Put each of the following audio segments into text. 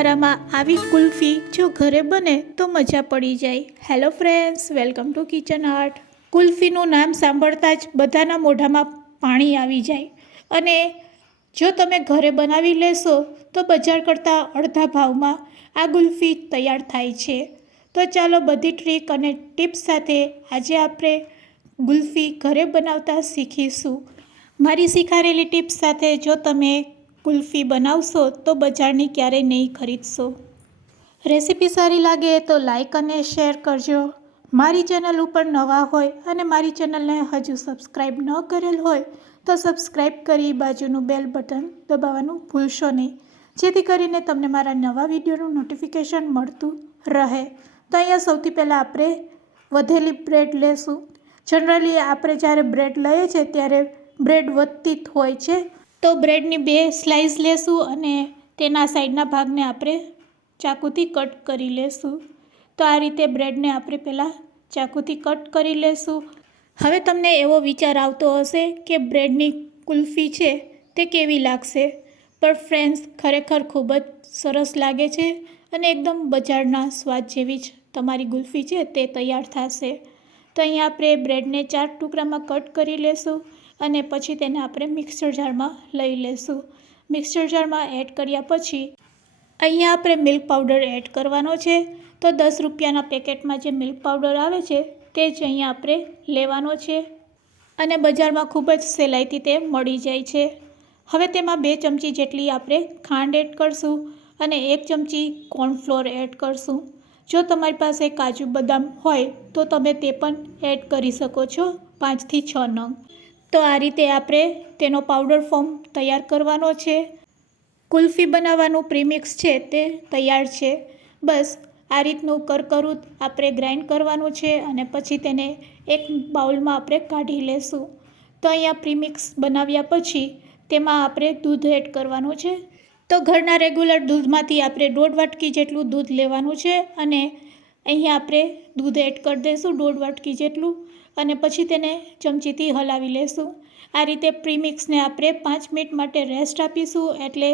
ઉનાળામાં આવી કુલ્ફી જો ઘરે બને તો મજા પડી જાય। Hello friends, welcome to kitchen art. કુલ્ફીનું નામ સાંભળતા જ બધાના મોઢામાં પાણી આવી જાય અને જો તમે ઘરે બનાવી લેશો તો બજાર કરતાં અડધા ભાવમાં આ કુલ્ફી તૈયાર થાય છે। તો ચાલો બધી ટ્રીક અને ટિપ્સ સાથે આજે આપણે કુલ્ફી ઘરે બનાવતા શીખીશું। મારી શીખાડેલી ટિપ્સ સાથે જો તમે કુલ્ફી બનાવશો તો બજારની ક્યારેય નહીં ખરીદશો। રેસીપી સારી લાગે તો લાઈક અને શેર કરજો। મારી ચેનલ ઉપર નવા હોય અને મારી ચેનલને હજુ સબસ્ક્રાઈબ ન કરેલ હોય તો સબસ્ક્રાઈબ કરી બાજુનું બેલ બટન દબાવવાનું ભૂલશો નહીં, જેથી કરીને તમને મારા નવા વિડીયોનું નોટિફિકેશન મળતું રહે। તો અહીંયા સૌથી પહેલાં આપણે વધેલી બ્રેડ લેશું। જનરલી આપણે જ્યારે બ્રેડ લઈએ છીએ ત્યારે બ્રેડ વધતી જ હોય છે, તો બ્રેડની 2 સ્લાઇસ લેશું અને તેના સાઈડના ભાગને આપણે ચાકુથી કટ કરી લેશું। તો આ રીતે બ્રેડને આપણે પહેલાં ચાકુથી કટ કરી લેશું। હવે તમને એવો વિચાર આવતો હશે કે બ્રેડની કુલ્ફી છે તે કેવી લાગશે, પણ ફ્રેન્ડ્સ ખરેખર ખૂબ જ સરસ લાગે છે અને એકદમ બજારના સ્વાદ જેવી જ તમારી કુલ્ફી છે તે તૈયાર થશે। તો અહીંયા આપણે બ્રેડને 4 ટુકડામાં કટ કરી લેશું અને પછી તેને આપણે મિક્સર જારમાં લઈ લેશું। મિક્સર જારમાં એડ કર્યા પછી અહીંયા આપણે મિલ્ક પાવડર એડ કરવાનો છે। તો 10 રૂપિયાના પેકેટમાં જે મિલ્ક પાવડર આવે છે તે જ અહીંયા આપણે લેવાનો છે અને બજારમાં ખૂબ જ સહેલાઈથી તે મળી જાય છે। હવે તેમાં 2 ચમચી જેટલી આપણે ખાંડ એડ કરશું અને 1 ચમચી કોર્નફ્લોર એડ કરશું। જો તમારી પાસે કાજુ બદામ હોય તો તમે તે પણ એડ કરી શકો છો, 5 થી 6 નંગ। તો આ રીતે આપણે તેનો પાવડર ફોર્મ તૈયાર કરવાનો છે। કુલ્ફી બનાવવાનું પ્રીમિક્સ છે તે તૈયાર છે। બસ આ રીતનું કરકરું આપણે ગ્રાઇન્ડ કરવાનું છે અને પછી તેને એક બાઉલમાં આપણે કાઢી લેશું। તો અહીંયા પ્રીમિક્સ બનાવ્યા પછી તેમાં આપણે દૂધ એડ કરવાનું છે। તો ઘરના રેગ્યુલર દૂધમાંથી આપણે 1.5 વાટકી જેટલું દૂધ લેવાનું છે અને અહીંયા આપણે દૂધ એડ કરી દઈશું 1.5 વાટકી જેટલું અને પછી તેને ચમચીથી હલાવી લેશું। આ રીતે પ્રીમિક્સને આપણે 5 મિનિટ માટે રેસ્ટ આપીશું, એટલે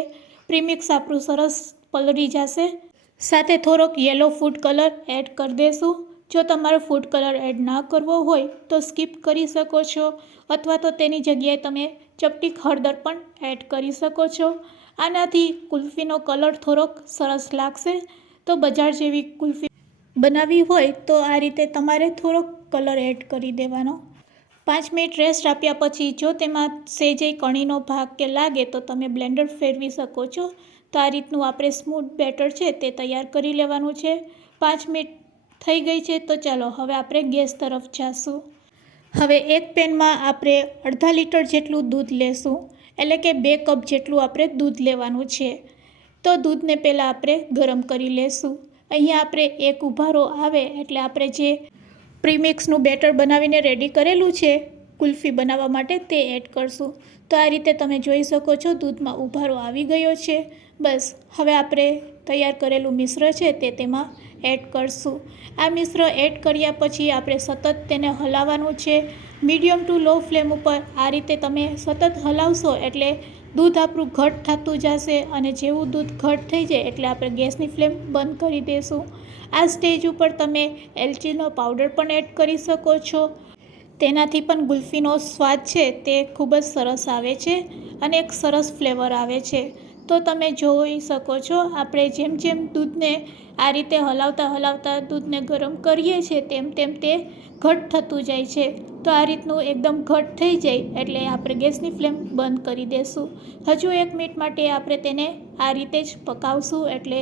પ્રીમિક્સ આપણું સરસ પલળી જશે। સાથે થોડોક યલો ફૂડ કલર એડ કરી દઈશું। જો તમારે ફૂડ કલર એડ ના કરવો હોય તો સ્કીપ કરી શકો છો અથવા તો તેની જગ્યાએ તમે ચપટી હળદર પણ એડ કરી શકો છો। આનાથી કુલ્ફીનો કલર થોડોક સરસ લાગશે। તો બજાર જેવી કુલ્ફી બનાવવી હોય તો આ રીતે તમારે થોડોક કલર એડ કરી દેવાનો। 5 મિનિટ રેસ્ટ આપ્યા પછી જો તેમાં સહેજે કણીનો ભાગ કે લાગે તો તમે બ્લેન્ડર ફેરવી શકો છો। તો આ રીતનું આપણે સ્મૂથ બેટર છે તે તૈયાર કરી લેવાનું છે। 5 મિનિટ થઈ ગઈ છે તો ચાલો હવે આપણે ગેસ તરફ જઈશું। હવે એક પેનમાં આપણે અડધા લીટર જેટલું દૂધ લેશું, એટલે કે 2 કપ જેટલું આપણે દૂધ લેવાનું છે। તો દૂધને પહેલાં આપણે ગરમ કરી લેશું। અહીંયા આપણે એક ઉભારો આવે એટલે આપણે જે પ્રીમિક્સનું બેટર બનાવીને રેડી કરેલું છે કુલ્ફી બનાવવા માટે તે એડ કરશું। તો આ રીતે તમે જોઈ શકો છો દૂધમાં ઉભારો આવી ગયો છે। બસ હવે આપણે તૈયાર કરેલું મિશ્ર છે તે તેમાં એડ કરશું। આ મિશ્ર એડ કર્યા પછી આપણે સતત તેને હલાવવાનું છે। મીડિયમ ટુ લો ફ્લેમ ઉપર આ રીતે તમે સતત હલાવશો એટલે દૂધ આપણું ઘટ થતું જશે અને જેવું દૂધ ઘટ થઈ જાય એટલે આપણે ગેસની ફ્લેમ બંધ કરી દઈશું। આ સ્ટેજ ઉપર તમે એલચીનો પાવડર પણ એડ કરી શકો છો, તેનાથી પણ કુલ્ફીનો સ્વાદ છે તે ખૂબ જ સરસ આવે છે અને એક સરસ ફ્લેવર આવે છે। તો તમે જોઈ શકો છો આપણે જેમ જેમ દૂધને આ રીતે હલાવતા હલાવતા દૂધને ગરમ કરીએ છીએ તેમ તેમ તે ઘટ થતું જાય છે। તો આ રીતનું એકદમ ઘટ થઈ જાય એટલે આપણે ગેસની ફ્લેમ બંધ કરી દઈશું। હજુ 1 મિનિટ માટે આપણે તેને આ રીતે જ પકાવશું એટલે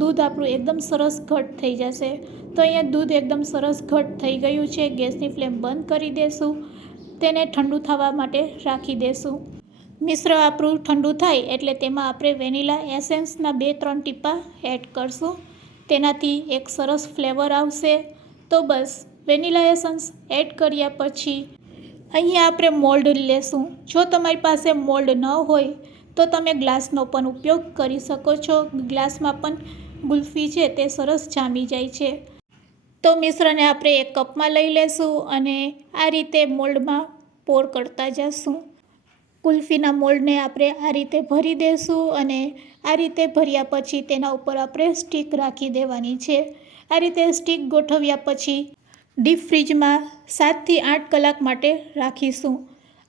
દૂધ આપણું એકદમ સરસ ઘટ થઈ જશે। તો અહીંયા દૂધ એકદમ સરસ ઘટ થઈ ગયું છે, ગેસની ફ્લેમ બંધ કરી દઈશું, તેને ઠંડુ થવા માટે રાખી દઈશું। મિશ્ર આપણું ઠંડુ થાય એટલે તેમાં આપણે વેનીલા એસેન્સના 2-3 ટીપા એડ કરશું, તેનાથી એક સરસ ફ્લેવર આવશે। તો બસ વેનીલા એસેન્સ એડ કર્યા પછી અહીંયા આપણે મોલ્ડ લેશું। જો તમારી પાસે મોલ્ડ ન હોય તો તમે ગ્લાસનો પણ ઉપયોગ કરી શકો છો, ગ્લાસમાં પણ કુલ્ફી છે તે સરસ જામી જાય છે। તો મિશ્રને આપણે એક કપમાં લઈ લેશું અને આ રીતે મોલ્ડમાં પોર કરતા જશું। કુલ્ફીના મોલ્ડને આપણે આ રીતે ભરી દઈશું અને આ રીતે ભર્યા પછી તેના ઉપર આપણે સ્ટીક રાખી દેવાની છે. આ રીતે સ્ટીક ગોઠવ્યા પછી ડીપ ફ્રીજમાં 7થી 8 કલાક માટે રાખીશું.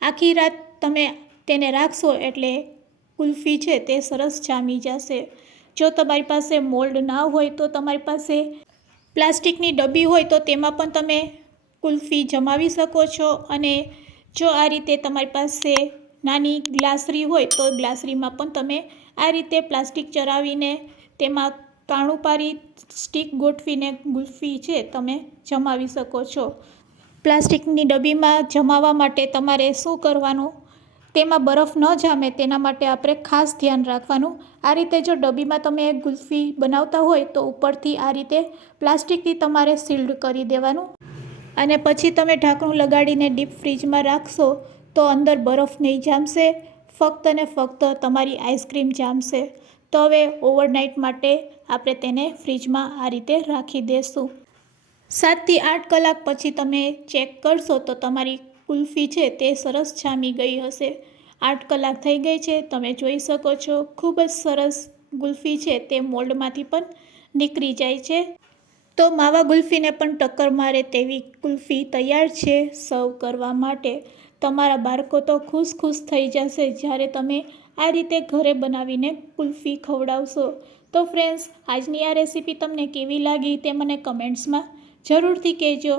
આખી રાત તમે તેને રાખશો એટલે કુલ્ફી છે તે સરસ જામી જશે. જો તમારી પાસે મોલ્ડ ના હોય તો તમારી પાસે પ્લાસ્ટિકની ડબ્બી હોય તો તેમાં પણ તમે કુલ્ફી જમાવી શકો છો. અને જો આ રીતે તમારી પાસે નાની ગ્લાસરી હોય તો ગ્લાસરીમાં પણ તમે આ રીતે પ્લાસ્ટિક ચડાવીને તેમાં કાણું પારી સ્ટીક ગોઠવીને કુલ્ફી છે તમે જમાવી શકો છો. પ્લાસ્ટિકની ડબ્બીમાં જમાવવા માટે તમારે શું કરવાનું, તેમાં બરફ ન જામે તેના માટે આપણે ખાસ ધ્યાન રાખવાનું. આ રીતે જો ડબ્બીમાં તમે કુલ્ફી બનાવતા હોય તો ઉપરથી આ રીતે પ્લાસ્ટિકથી તમારે સીલ્ડ કરી દેવાનું અને પછી તમે ઢાંકણું લગાડીને ડીપ ફ્રીજમાં રાખશો તો અંદર બરફ નહીં જામશે, ફક્ત ને ફક્ત તમારી આઈસ્ક્રીમ જામશે. તો હવે ઓવરનાઇટ માટે આપણે તેને ફ્રીજમાં આ રીતે રાખી દઈશું. 7થી 8 કલાક પછી તમે ચેક કરશો તો તમારી કુલ્ફી છે તે સરસ જામી ગઈ હશે. 8 કલાક થઈ ગઈ છે, તમે જોઈ શકો છો. ખૂબ જ સરસ કુલ્ફી છે તે મોલ્ડમાંથી પણ નીકળી જાય છે. તો માવા કુલ્ફીને પણ ટક્કર મારે તેવી કુલ્ફી તૈયાર છે સર્વ કરવા માટે. તમારા બાળકો તો ખુશ થઈ જશે જ્યારે તમે આ રીતે ઘરે બનાવીને કુલ્ફી ખવડાવશો. તો ફ્રેન્ડ્સ, આજની આ રેસીપી તમને કેવી લાગી તે મને કમેન્ટ્સમાં જરૂરથી કહેજો.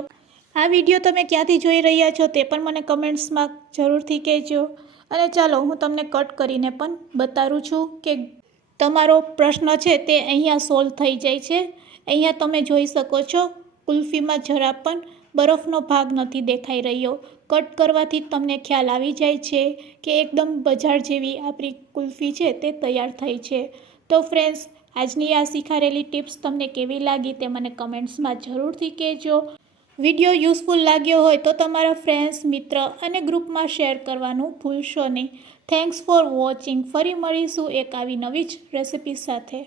આ વિડીયો તમે ક્યાંથી જોઈ રહ્યા છો તે પણ મને કમેન્ટ્સમાં જરૂરથી કહેજો. અને ચાલો હું તમને કટ કરીને પણ બતાવું છું કે તમારો પ્રશ્ન છે તે અહીંયા સોલ્વ થઈ જાય છે. અહીંયા તમે જોઈ શકો છો કુલ્ફીમાં જરા પણ બરફનો ભાગ નથી દેખાઈ રહ્યો. કટ કરવાથી જ તમને ખ્યાલ આવી જાય છે કે એકદમ બજાર જેવી આપણી કુલ્ફી છે તે તૈયાર થઈ છે. તો ફ્રેન્ડ્સ, આજની આ શીખારેલી ટિપ્સ તમને કેવી લાગી તે મને કમેન્ટ્સમાં જરૂરથી કહેજો. વિડીયો યુઝફુલ લાગ્યો હોય તો તમારા ફ્રેન્ડ્સ, મિત્ર અને ગ્રુપમાં શેર કરવાનું ભૂલશો નહીં. Thanks for watching. ફરી મળીશું એક આવી નવી જ રેસીપી સાથે.